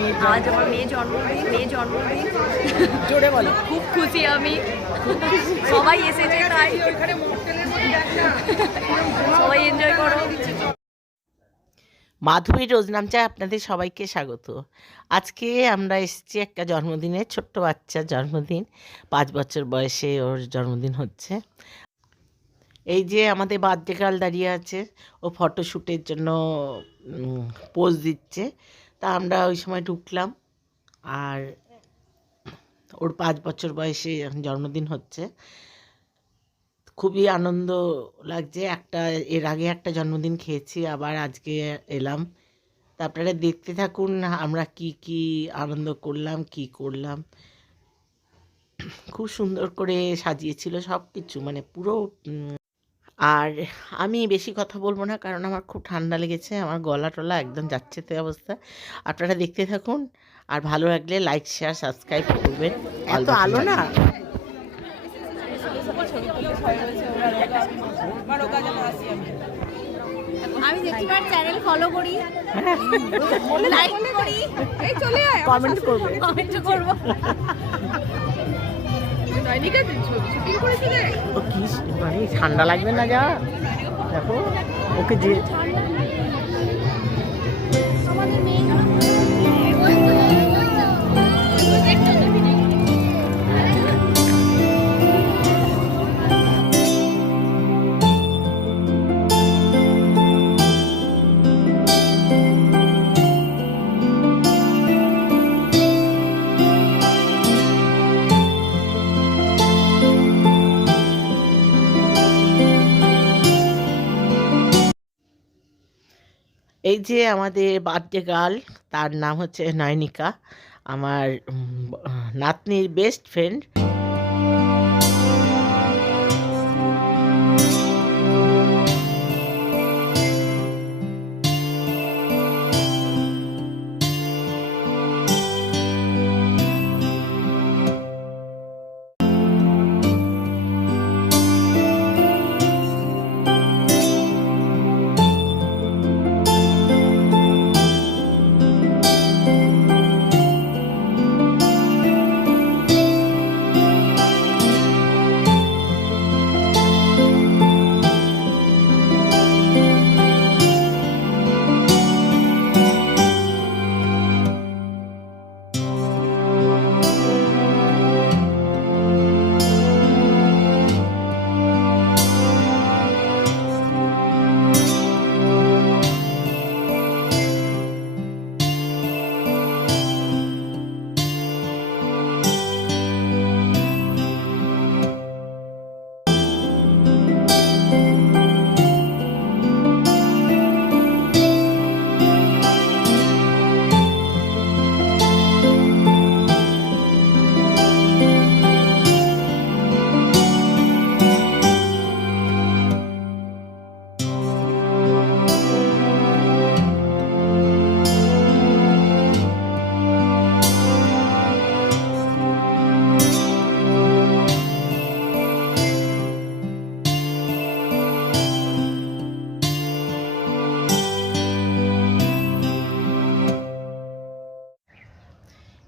আজ আমার মেয়ে জন্মদিন মেয়ে জন্মদিন জোরে বলো। খুব খুশি আমি। সবাই এসেছে তাই। সবাই এনজয় করো। মাধবী রোজ নামচায় আপনাদের সবাইকে স্বাগত। আজকে আমরা এসেছি একটা জন্মদিনে ছোট্ট বাচ্চার জন্মদিন। পাঁচ বছর বয়সে ওর জন্মদিন হচ্ছে। এই যে আমাদের বার্থডে গার্ল দাঁড়িয়ে আছে ও ফটোশ্যুটের জন্য পোজ দিচ্ছে। তা আমরা ওই সময় ঢুকলাম। আর ওর পাঁচ বছর বয়সে জন্মদিন হচ্ছে। খুবই আনন্দ লাগছে। একটা, এর আগে একটা জন্মদিন খেয়েছি, আবার আজকে এলাম। তা আপনারা দেখতে থাকুন আমরা কি কি আনন্দ করলাম, কি করলাম। খুব সুন্দর করে সাজিয়েছিল সব কিছু মানে পুরো আর আমি বেশি কথা বলব না কারণ আমার খুব ঠান্ডা লেগেছে আমার গলা টলা একদম যাচ্ছে তো অবস্থা। আপনারা দেখতে থাকুন আর ভালো লাগলে লাইক শেয়ার সাবস্ক্রাইব করবেন। এত আলো না? আমি জেঠিমার চ্যানেল ফলো করি। লাইক করি। এই চলে কমেন্ট করবেন কমেন্ট করব। ও কি মানে ঠান্ডা লাগবে না যা? দেখো ওকে যে এই যে আমাদের বার্থডে গার্ল তার নাম হচ্ছে নয়নিকা আমার নাতনির বেস্ট ফ্রেন্ড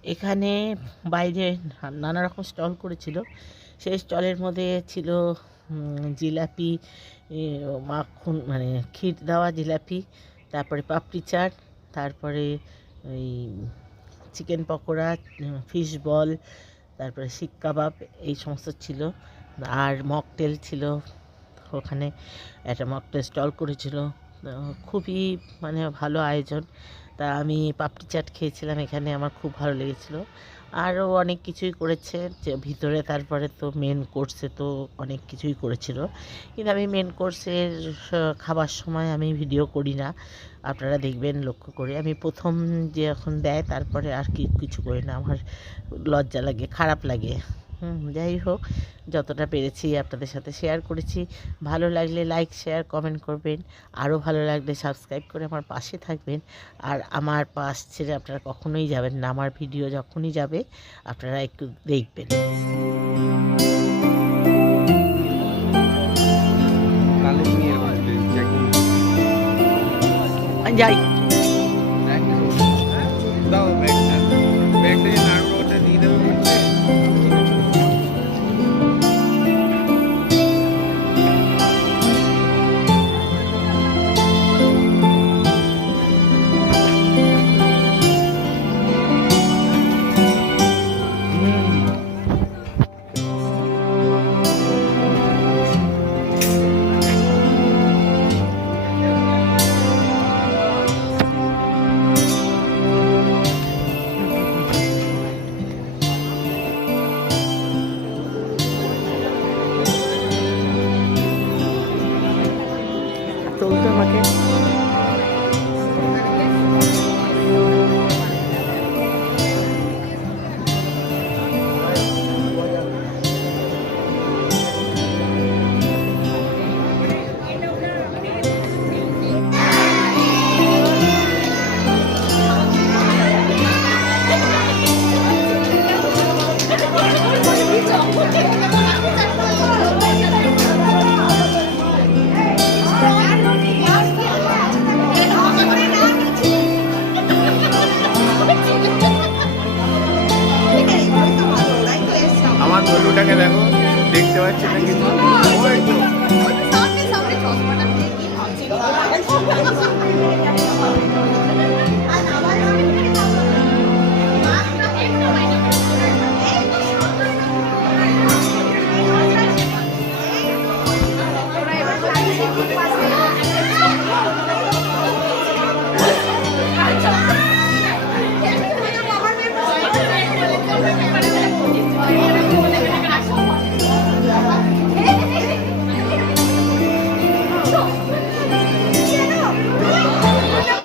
এখানে বাইরে নানা রকম স্টল করেছিল। সেই স্টলের মধ্যে ছিল জিলাপি মাখন মানে ক্ষীর দেওয়া জিলাপি, তারপরে পাপড়ি চাট, তারপরে ওই চিকেন পকোড়া, ফিশ বল, তারপরে শিক কাবাব, এই সমস্ত ছিল। আর মকটেল ছিল। ওখানে একটা মকটেল স্টল করেছিল। খুবই মানে ভালো আয়োজন। তা আমি পাপড়ি চাট খেয়েছিলাম এখানে, আমার খুব ভালো লেগেছিলো। আরও অনেক কিছুই করেছে, যে ভিতরে তারপরে তো মেন কোর্সে তো অনেক কিছুই করেছিল। কিন্তু আমি মেন কোর্সের খাবার সময় আমি ভিডিও করি না। আপনারা দেখবেন, লক্ষ্য করে। আমি প্রথম যে এখন দেয়, তারপরে আর কি কিছু করি না। আমার লজ্জা লাগে, খারাপ লাগে। যাই হোক যতটা পেরেছি আপনাদের সাথে শেয়ার করেছি। ভালো লাগলে লাইক শেয়ার কমেন্ট করবেন। আরও ভালো লাগলে সাবস্ক্রাইব করে আমার পাশে থাকবেন। আর আমার পাশ ছেড়ে আপনারা কখনোই যাবেন না। আমার ভিডিও যখনই যাবে আপনারা একটু দেখবেন। যাই। সামনে সামনে চশমাটা দিয়ে কি ভাবছি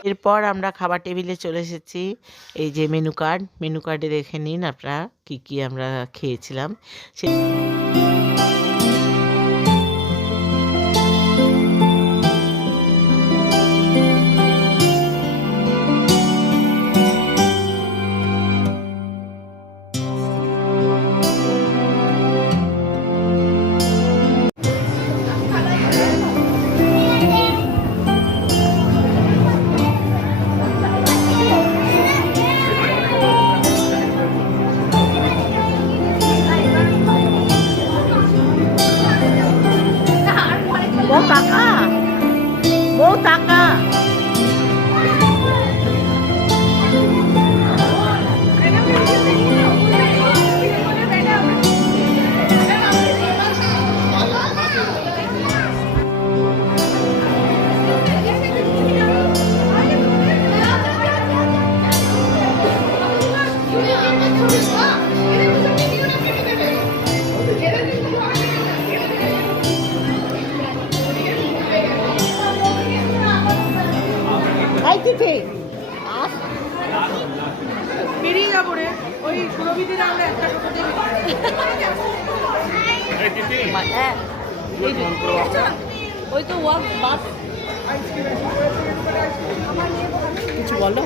এরপর আমরা খাবার টেবিলে চলে এসেছি। এই যে মেনু কার্ড, মেনু কার্ডে দেখে নিন আপনারা কী কী আমরা খেয়েছিলাম। সে বেরিয়ে যাব রে। ওই সুরভিদির আমরা একটা টোটোতে হ্যাঁ। ওই তো ওয়ার্ক বাস। কিছু বলো?